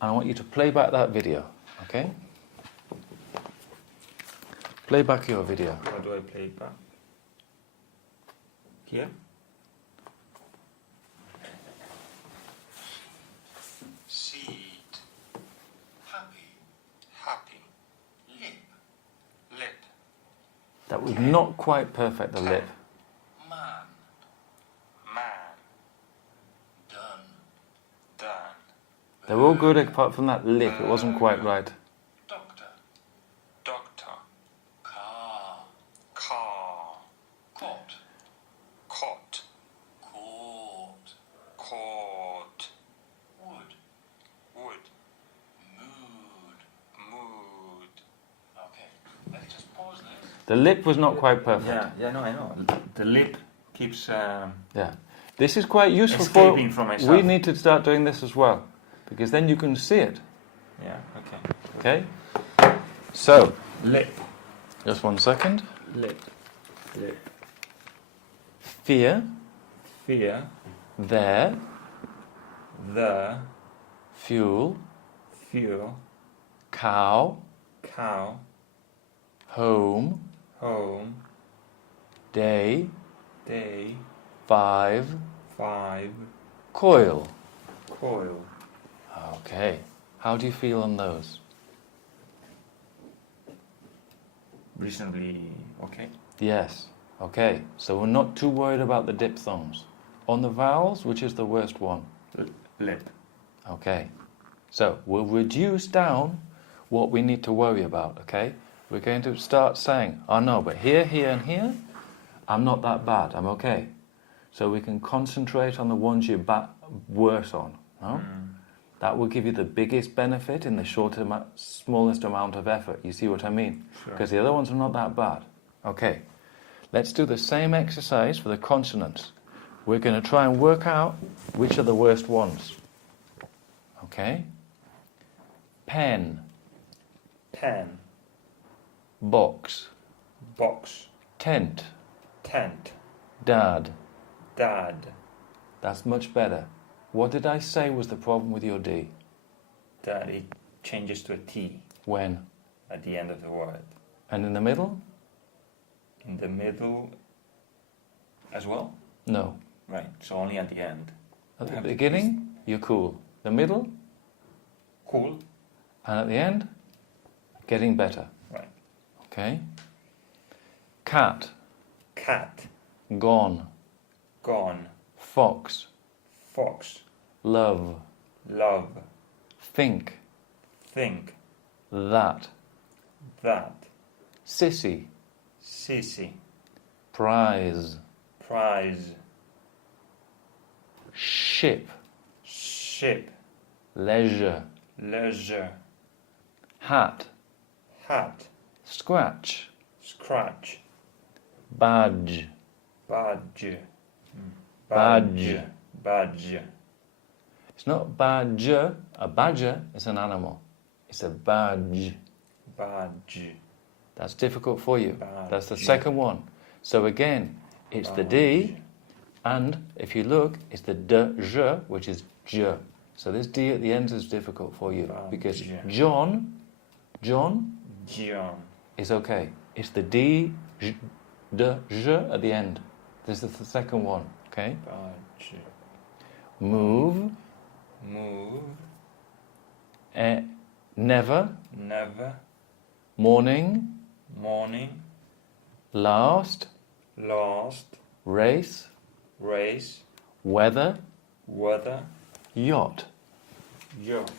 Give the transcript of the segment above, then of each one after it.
and I want you to play back that video, okay? Play back your video. How do I play it back? Here? Seat. Happy. Happy. Lip. Lip. That was not quite perfect, the lip. Man. Man. Done. Done. They were all good apart from that lip, it wasn't quite right. Doctor. Doctor. Car. Car. Cot. Cot. Court. Court. Wood. Wood. Mood. Mood. Okay, let's just pause this. The lip was not quite perfect. Yeah, no, I know. The lip keeps Yeah. This is quite useful escaping from myself. We need to start doing this as well, because then you can see it. Yeah, okay. Okay? So, Lip. just one second. Lip. Lip. Fear, Fear. there, The. fuel, Fuel. cow, Cow. home, Home. day, Day. 5, 5. coil. Coil. Okay. How do you feel on those? Reasonably okay. Yes. Okay. So we're not too worried about the diphthongs. On the vowels, which is the worst one? Lip. Okay. So we'll reduce down what we need to worry about, okay? We're going to start saying, oh no, but here, here and here, I'm not that bad, I'm okay. So we can concentrate on the ones you're worse on, no? That will give you the biggest benefit in the smallest amount of effort. You see what I mean? Sure. Because the other ones are not that bad. Okay, let's do the same exercise for the consonants. We're going to try and work out which are the worst ones. Okay? Pen, Pen. box, Box. tent, Tent. dad. Dad. That's much better. What did I say was the problem with your D? That it changes to a T When? at the end of the word. And in the middle? In the middle as well? No. Right, so only at the end. At the Have to beginning, you're cool. The middle, Cool. and at the end, getting better. Right. Okay? Cat, Cat. gone. Gone. Fox, Fox. love. Love. Think, Think. that. That. Sissy, Sissy. prize. Prize. Ship, Ship. leisure. Leisure. Hat, Hat. scratch. Scratch. Badge, Badge. Badge. Badge. it's not badger. A badger is an animal. It's a badge. Badge. That's difficult for you. That's the Badge. second one. So again, it's the D, and if you look, it's the D, J, which is J. So this D at the end is difficult for you because Badge. John John. is okay. It's the D, J, D, J at the end. This is the second one, okay? Badge. Move, Move. never, Never. morning, Morning. last, Last. race, Race. weather, Weather. yacht. Yacht.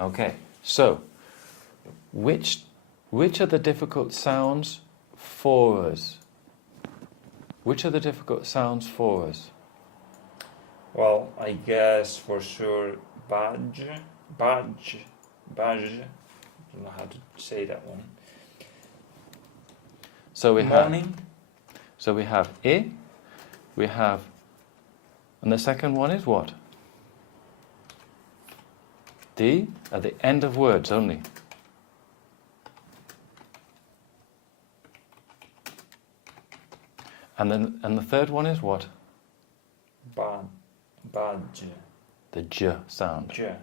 Okay, so which are the difficult sounds for us? Which are the difficult sounds for us? Well, I guess for sure badge. Badge. Badge. I don't know how to say that one. So we Morning. have I, we have, and the second one is what? D at the end of words only. And the third one is what? Badge. The J sound. J.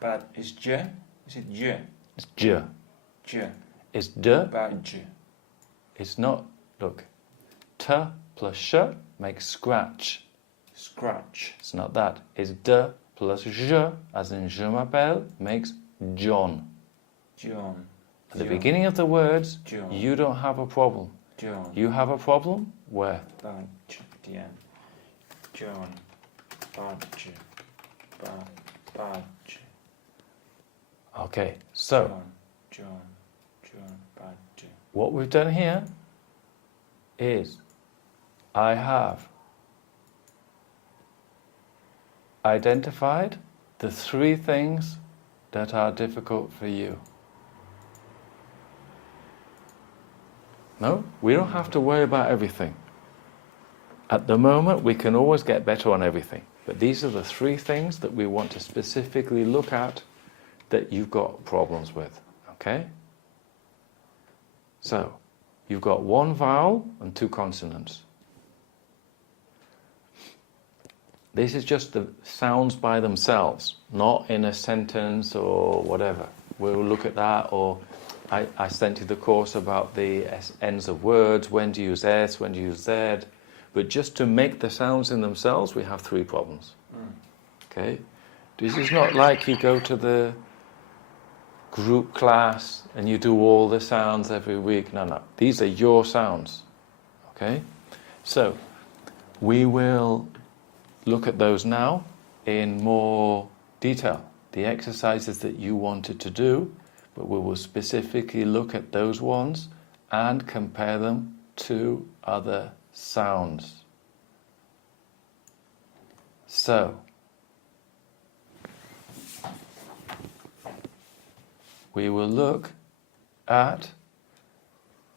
But is j? Is it j? It's j. J. It's d. Badge. It's not, look, t plus sh makes scratch. Scratch. It's not that. It's d plus je, as in je m'appelle, makes John. John. At the beginning of the words, John. you don't have a problem. John. You have a problem where? Badge. The end. John. Badge. Badge. Okay, so John. Badge. what we've done here is I have identified the 3 things that are difficult for you. No, we don't have to worry about everything. At the moment, we can always get better on everything. But these are the 3 things that we want to specifically look at that you've got problems with. Okay? So, you've got 1 vowel and 2 consonants. This is just the sounds by themselves, not in a sentence or whatever. We'll look at that, or I sent you the course about the ends of words, when to use S, when to use Z. But just to make the sounds in themselves, we have 3 problems. Okay? This is not like you go to the group class and you do all the sounds every week. No, no. These are your sounds. Okay? So, we will look at those now in more detail. The exercises that you wanted to do, but we will specifically look at those ones and compare them to other sounds. So, we will look at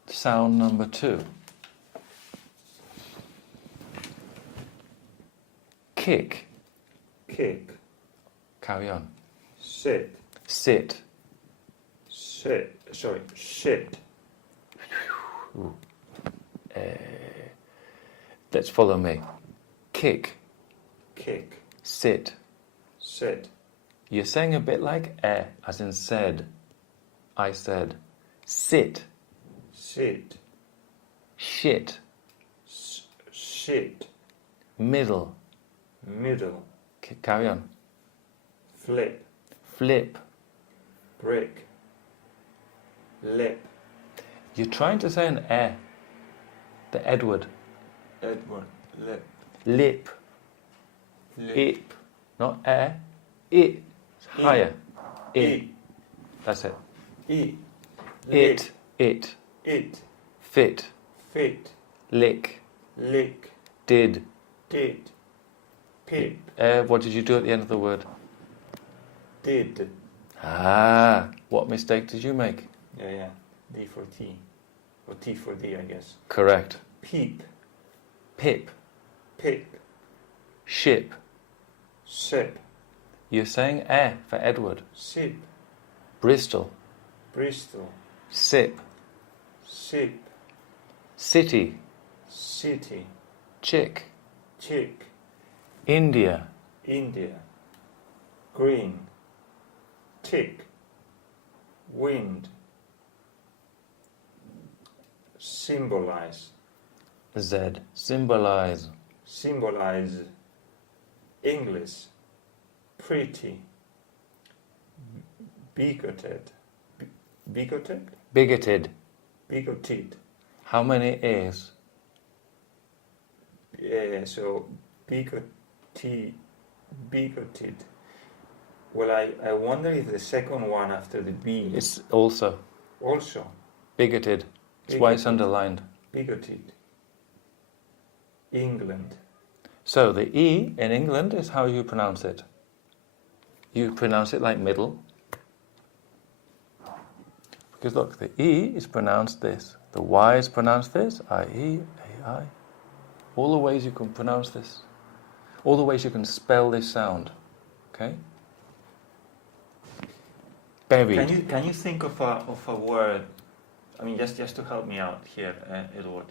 sound number 2. Kick. Kick. Carry on. Sit. Sit. Sit. Sorry. Shit. Let's follow me. Kick. Kick. Sit. Sit. You're saying a bit like as in said. I said. Sit. Sit. Shit. Shit. Middle. Middle. Carry on. Flip. Flip. Brick. Lip. You're trying to say an the Edward. Edward. Lip. Lip. Lip. Ip. Not It. It's higher. E. That's it. E. It. It. It. Fit. Fit. Lick. Lick. Did. Did. Pip. What did you do at the end of the word? Did. Ah, what mistake did you make? Yeah. D for T. Or T for D, I guess. Correct. Peep. Pip. Pip. Ship. Sip. You're saying for Edward. Sip. Bristol. Bristol. Sip. Sip. City. City. Chick. Chick. India. India. Green. Tick. Wind. Symbolize. Z. Symbolize. Symbolize. English. Pretty. Bigoted. Bigoted? Bigoted. Bigoted. How many A's? So bigoted. Well, I wonder if the second one after the B It's also also bigoted. That's why it's Bigoted. underlined. bigoted. England. So the E in England is how you pronounce it. You pronounce it like middle. Because look, the E is pronounced this. The Y is pronounced this. I-E, A-I. All the ways you can pronounce this. All the ways you can spell this sound. Okay? Buried. Can you think of a word? I mean, just to help me out here, Edward.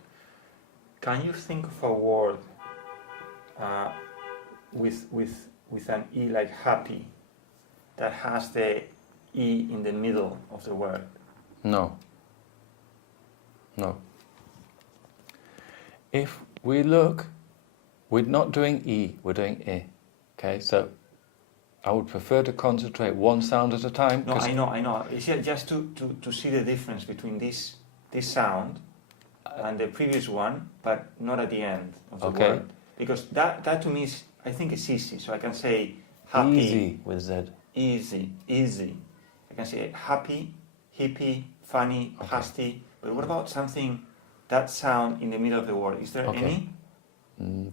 Can you think of a word with an E like happy that has the E in the middle of the word? No. No. If we look, we're not doing E, we're doing I. Okay, so I would prefer to concentrate one sound at a time. No, I know. It's just to see the difference between this sound and the previous one, but not at the end of the word. Because that to me is, I think it's easy. So I can say happy. Easy with Z. Easy. I can say happy, hippie, funny, pasty. But what about something, that sound in the middle of the word? Is there any?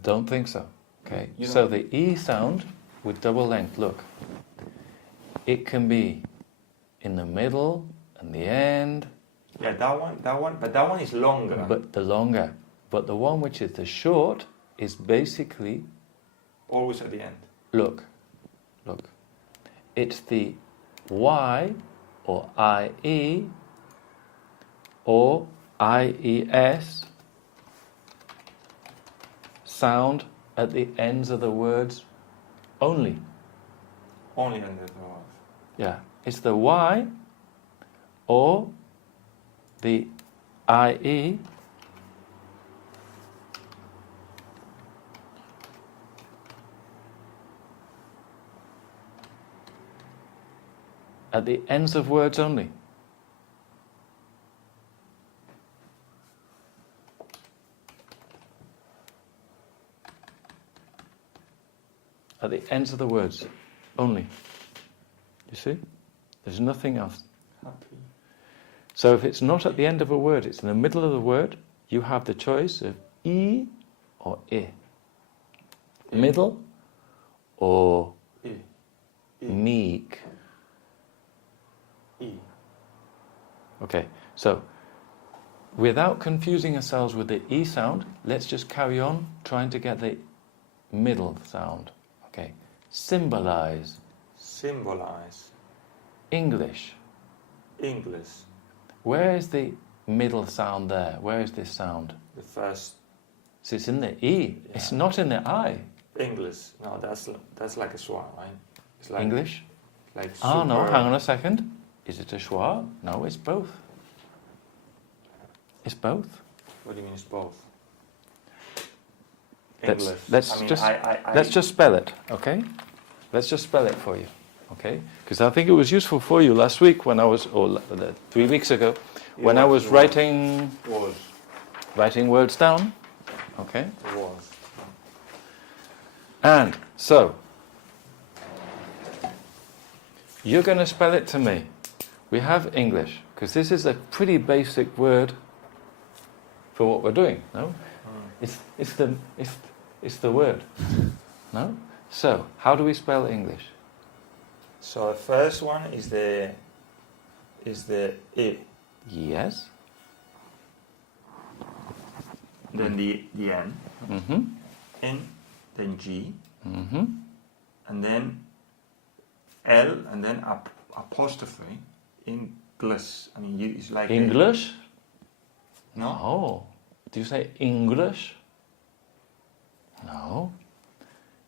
Don't think so. Okay. So the E sound with double length, look. It can be in the middle and the end. Yeah, that one, but that one is longer. But the one which is the short is basically always at the end. Look. It's the Y or IE or IES sound at the ends of the words only. Only under the word. Yeah, it's the Y or the IE at the ends of words only. At the ends of the words only. You see? There's nothing else. Happy. So if it's not at the end of a word, it's in the middle of the word, you have the choice of E or I. Middle or I. meek. E. Okay, so without confusing ourselves with the E sound, let's just carry on trying to get the middle sound. Okay, symbolize. Symbolize. English. English. Where is the middle sound there? Where is this sound? The first. So it's in the E. Yeah. It's not in the I. English. No, that's like a schwa, right? It's like English. Like oh no, hang on a second. Is it a schwa? No, it's both. It's both. What do you mean it's both? Let's just spell it, okay? Let's just spell it for you, okay? Because I think it was useful for you last week when I was, or 3 weeks ago, when I was writing words down, okay? It was. And so, you're going to spell it to me. We have English, because this is a pretty basic word for what we're doing, no? It's the word, no? So, how do we spell English? So the first one is the I. Yes. Then the N. Mm-hmm. N, then G. Mm-hmm. And then L, and then apostrophe. English. I mean, it's like English? No. Oh. Do you say English? No.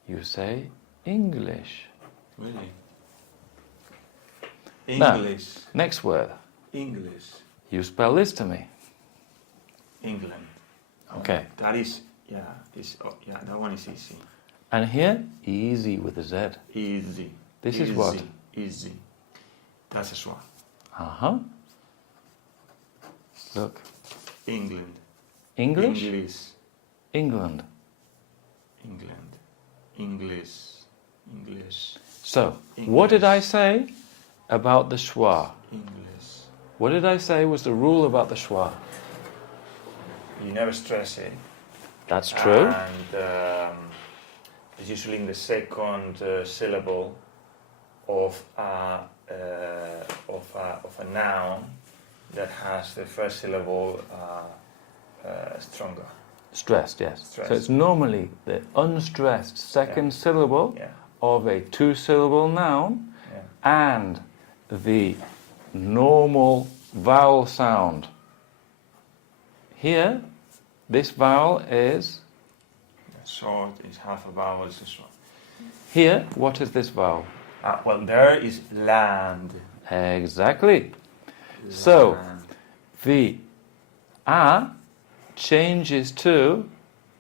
You say English. Really? Now, English. next word. English. You spell this to me. England. Okay. That is, that one is easy. And here, easy with a Z. Easy. This is what? Easy. That's a schwa. Uh-huh. Look. England. English? English. England. England. English. English. So, English. what did I say about the schwa? English. What did I say was the rule about the schwa? You never stress it. That's true. And it's usually in the second syllable of a noun that has the first syllable stronger. Stressed, yes. Stressed. So it's normally the unstressed second syllable of a two-syllable noun and the normal vowel sound. Here, this vowel is... Short is half a vowel, it's a short. Here, what is this vowel? Well, there is land. Exactly. So, Land. the a changes to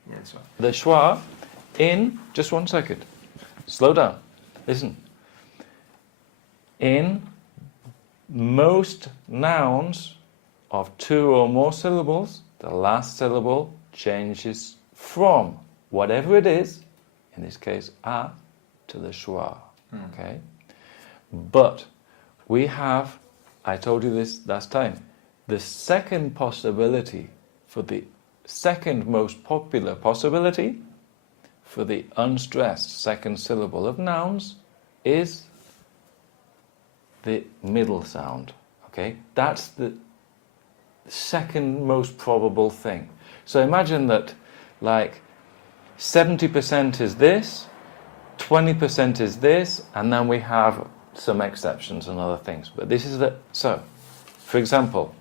Yes, right. the schwa in, just 1 second, slow down, listen. In most nouns of 2 or more syllables, the last syllable changes from whatever it is, in this case a, to the schwa. Okay? But we have, I told you this last time, the second possibility, for the second most popular possibility for the unstressed second syllable of nouns is the middle sound. Okay? That's the second most probable thing. So imagine that like 70% is this, 20% is this, and then we have some exceptions and other things. But this is the, so, for example,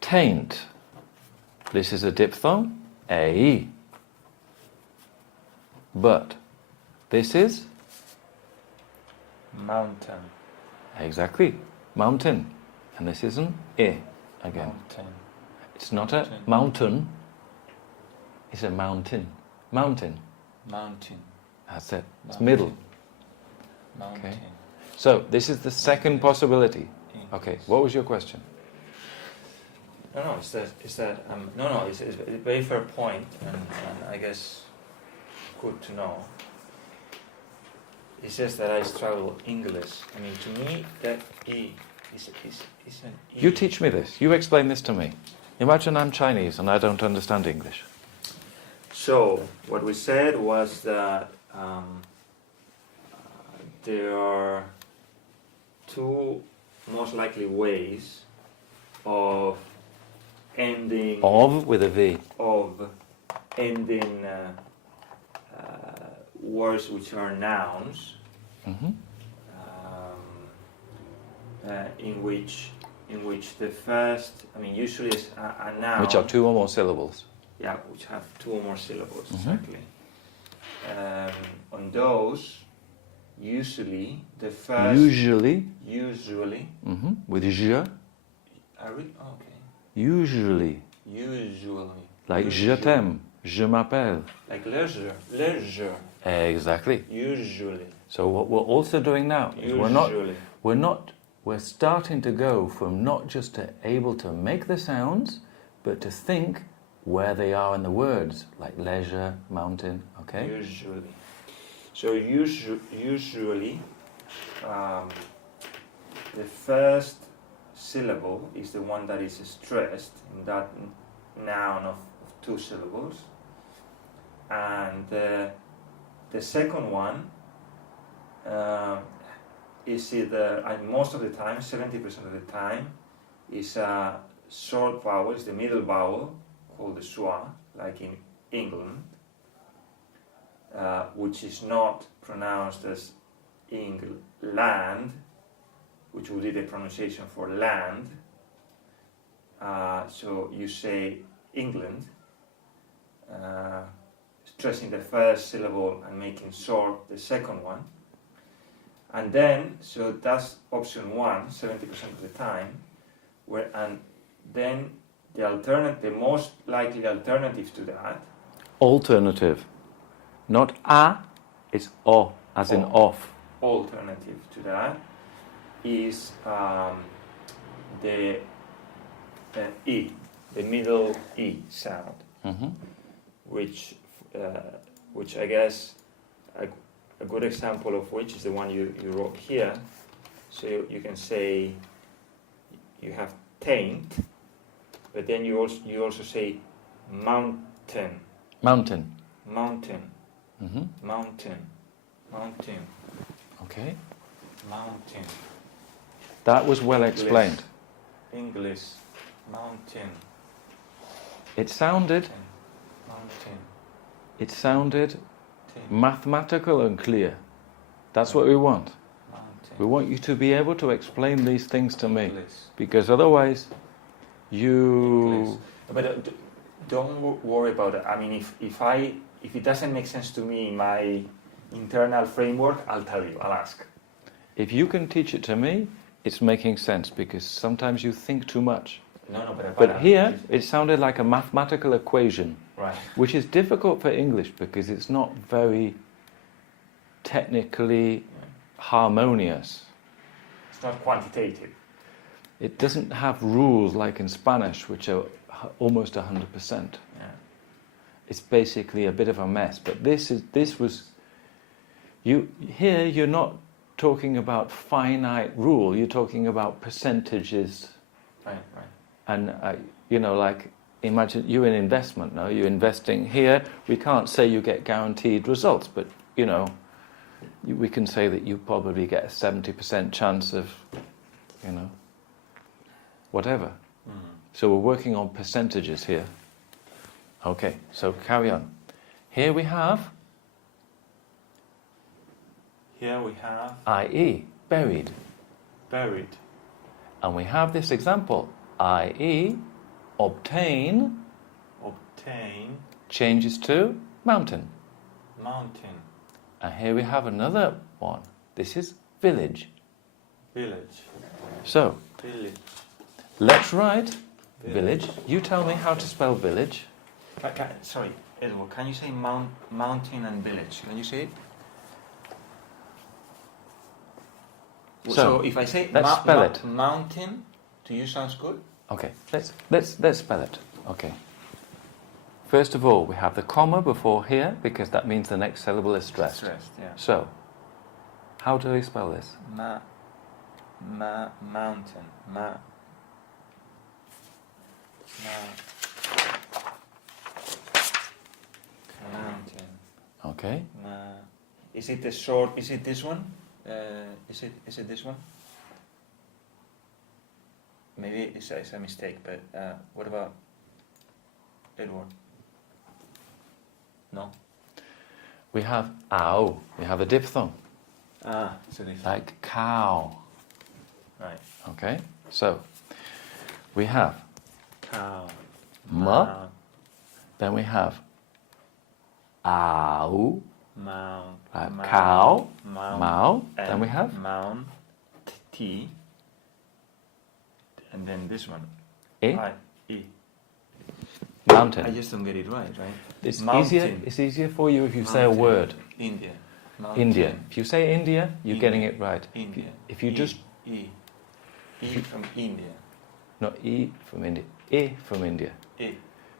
taint. This is a diphthong, A. But this is? Mountain. Exactly, mountain. And this is an I again. Mountain. It's not a mountain, it's a mountain. Mountain. Mountain. That's it. It's Mountain. middle. Mountain. Okay. So this is the second possibility. Okay, what was your question? No, it's a very fair point, and I guess good to know. It's just that I struggle English. I mean, to me, that E is an E. You teach me this. You explain this to me. Imagine I'm Chinese and I don't understand English. So, what we said was that there are 2 most likely ways of ending Of with a V. of ending words which are nouns, Mm-hmm. in which the first, I mean, usually is a noun, Which are 2 or more syllables. yeah, which have 2 or more syllables, Mhm. exactly. On those, usually the first, Usually. usually, With je. okay, Usually. usually, Like je t'aime. Je m'appelle. like leisure, Exactly. usually, So what we're also doing now is we're starting to go from not just to able to make the sounds, but to think where they are in the words, like leisure, mountain, okay? usually. So usually, the first syllable is the one that is stressed in that noun of 2 syllables, and the second one is either, and most of the time, 70% of the time, is a short vowel, is the middle vowel, called the schwa, like in England, which is not pronounced as England, which would be the pronunciation for land. So you say England, stressing the first syllable and making short the second one. And then, so that's option 1, 70% of the time, and then the most likely alternative to that, Alternative. Not a, it's o, as in off. alternative to that, is the E, the middle E sound, Mm-hmm. which I guess a good example of which is the one you wrote here. So you can say you have taint, but then you also say mountain, Mountain. mountain, Mm-hmm. mountain, mountain, Okay. mountain. That was well explained. English, mountain, It sounded mountain, mathematical and clear. That's what we want. mountain. We want you to be able to explain these things to me, English. because otherwise English. you... But don't worry about it. I mean, if if it doesn't make sense to me in my internal framework, I'll tell you, I'll ask. If you can teach it to me, it's making sense because sometimes you think too much. No, But here, it sounded like a mathematical equation, right. which is difficult for English because it's not very technically harmonious. It's not quantitative. It doesn't have rules like in Spanish, which are almost 100%. Yeah. It's basically a bit of a mess. But here you're not talking about finite rule. You're talking about percentages. Right. And like imagine you're in investment. No, you're investing here. We can't say you get guaranteed results, but we can say that you probably get a 70% chance of, whatever. So we're working on percentages here. Okay, so carry on. Here we have IE, buried. Buried. And we have this example, IE, obtain. Obtain. Changes to mountain. Mountain. And here we have another one. This is village. Village. So, Village. let's write village. You tell me how to spell village. Sorry, Edward, can you say mountain and village? Can you say it? So if I say let's spell it. Mountain, to you sounds good? Okay, let's spell it. Okay. First of all, we have the comma before here because that means the next syllable is stressed. Stressed, yeah. So, how do we spell this? Mountain. Mountain. Okay. Is it the short? Is it this one? Is it this one? Maybe it's a mistake, but what about Edward? No. We have ow. We have a diphthong. So this Like cow. right. Okay. So, we have Cow. ma. Then we have ow. Mount. Like cow. Mount. Mao. Then we have mount. T. And then this one. e. E. Mountain. I just don't get it right? It's Mountain. easier for you if you say a Mountain. word. India. India. If you say India, you're India. getting it right. India. If you just E from India. not E from India, E from India. E.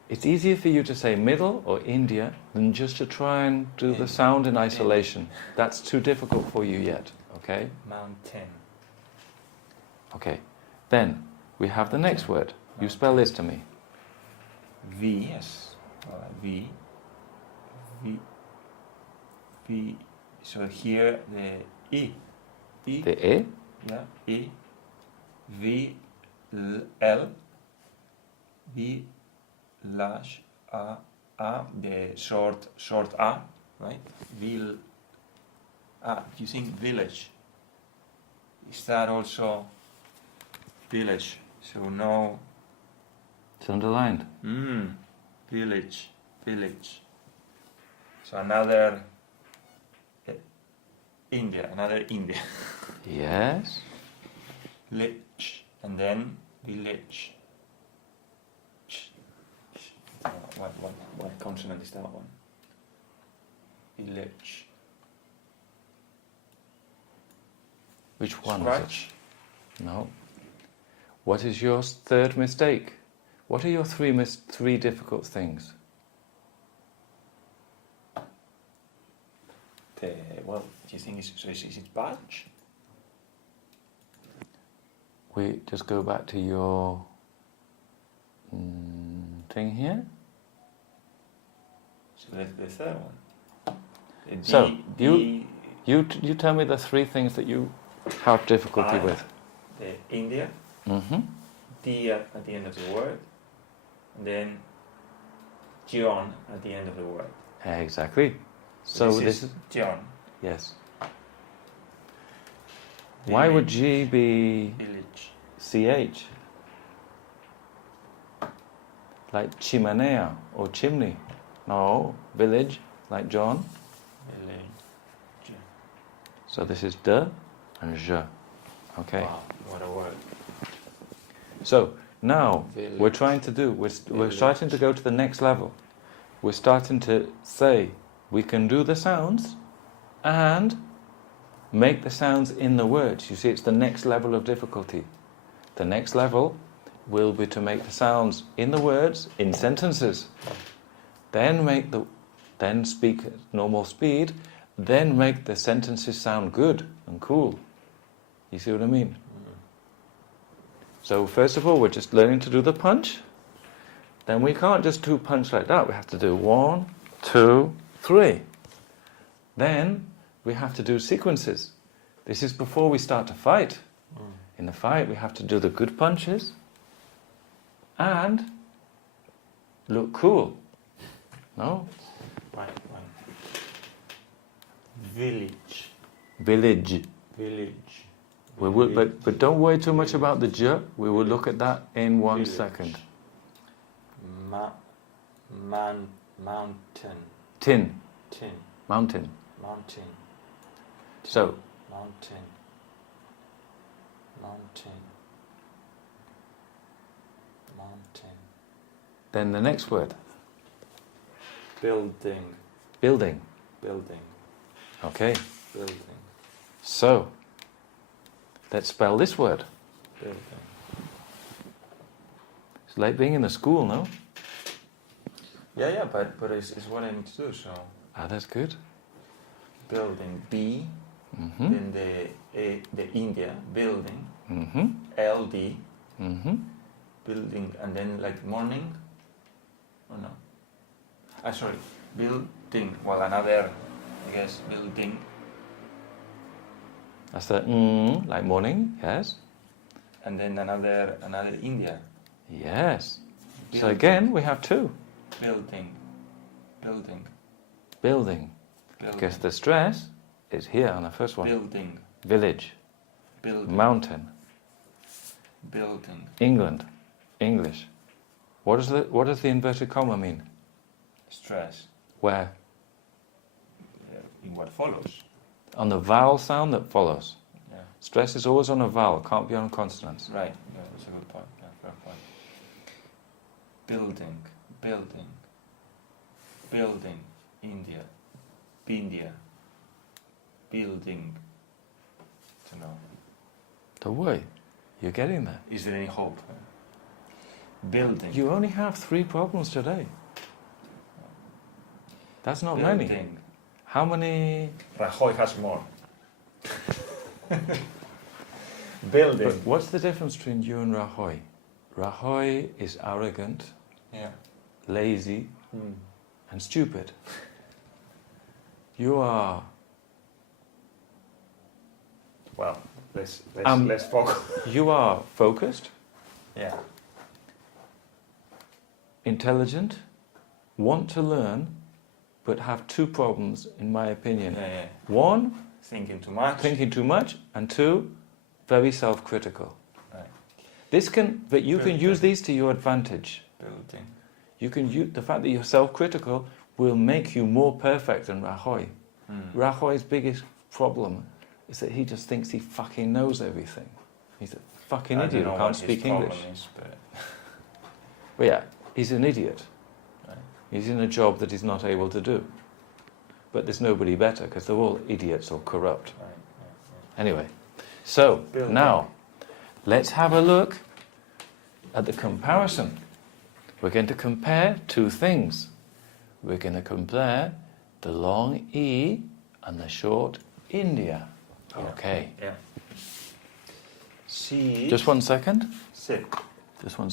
It's easier for you to say middle or India than just to try and do the sound in isolation. That's too difficult for you yet. Okay. Mountain. Okay. Then we have the next word. You spell this to me. V. Yes. V. So here the E. E. The E. Yeah. E. V. L. V. Lash. A. The short A. Right. Vil. You think village? Is that also village? So no. It's underlined. Village. So another India. Yes. Lich. And then village. What consonant is that one? Village. Which one Scratch. is it? No. What is your third mistake? What are your three difficult things? Well, do you think is it badge? We just go back to your thing here. So that's the third one. So, you tell me the three things that you have difficulty with. The India. Mm-hmm. D at the end of the word. And then John at the end of the word. Exactly. So this is John. yes. Why would G be Village. CH? Like chimenea or chimney. No, village. like John. Village. So this is de and je. Okay. Wow, what a word. So now Village. we're trying to do, we're starting to go to the next level. We're starting to say we can do the sounds and make the sounds in the words. You see, it's the next level of difficulty. The next level will be to make the sounds in the words, in sentences. Then speak at normal speed, then make the sentences sound good and cool. You see what I mean? So first of all, we're just learning to do the punch. Then we can't just do punch like that. We have to do 1, 2, 3. Then we have to do sequences. This is before we start to fight. In the fight, we have to do the good punches and look cool. No? Right. Village. Village. Village. We will, but don't worry too much about the j. We will look at that in 1 second. Mountain. Tin. Tin. Mountain. Mountain. So, Mountain. then the next word. Building. Building. Building. Okay. Building. So, let's spell this word. Building. It's like being in a school, no? Yeah, but it's what I need to do, so. Ah, that's good. Building. B. Mm-hmm. Then the India. Building. Mm-hmm. LD. Mm-hmm. Building. And then like morning. Oh no. Sorry. Building. Well, another, I guess, building. That's the like morning, yes. And then another India. Yes. So Building. again, we have 2. Building. Because the stress is here on the first one. Building. Village. Building. Mountain. Building. England. English. What does the inverted comma mean? Stress. Where? In what follows. On the vowel sound that follows. Yeah. Stress is always on a vowel, can't be on consonants. Right. Yeah, that's a good point. Yeah, fair point. Building. India. Building. To know. Don't worry, you're getting there. Is there any hope? Building. You only have 3 problems today. That's not many. Building. How many? Rajoy has more. Building. But what's the difference between you and Rajoy? Rajoy is arrogant, Yeah. lazy, and stupid. You are... Well, let's focus. You are focused, Yeah. intelligent, want to learn, but have 2 problems, in my opinion. Yeah. 1, Thinking too much. thinking too much, and 2, very self-critical. Right. But you can use these to your advantage. Building. You can use the fact that you're self-critical will make you more perfect than Rajoy. Rajoy's biggest problem is that he just thinks he fucking knows everything. He's a fucking idiot who can't speak English. But yeah, he's an idiot. Right. He's in a job that he's not able to do. But there's nobody better because they're all idiots or corrupt. Right. Anyway, so Building. now let's have a look at the comparison. We're going to compare 2 things. We're going to compare the long E and the short India. Okay. Yeah. See. Just 1 second. Sit. Just 1 second.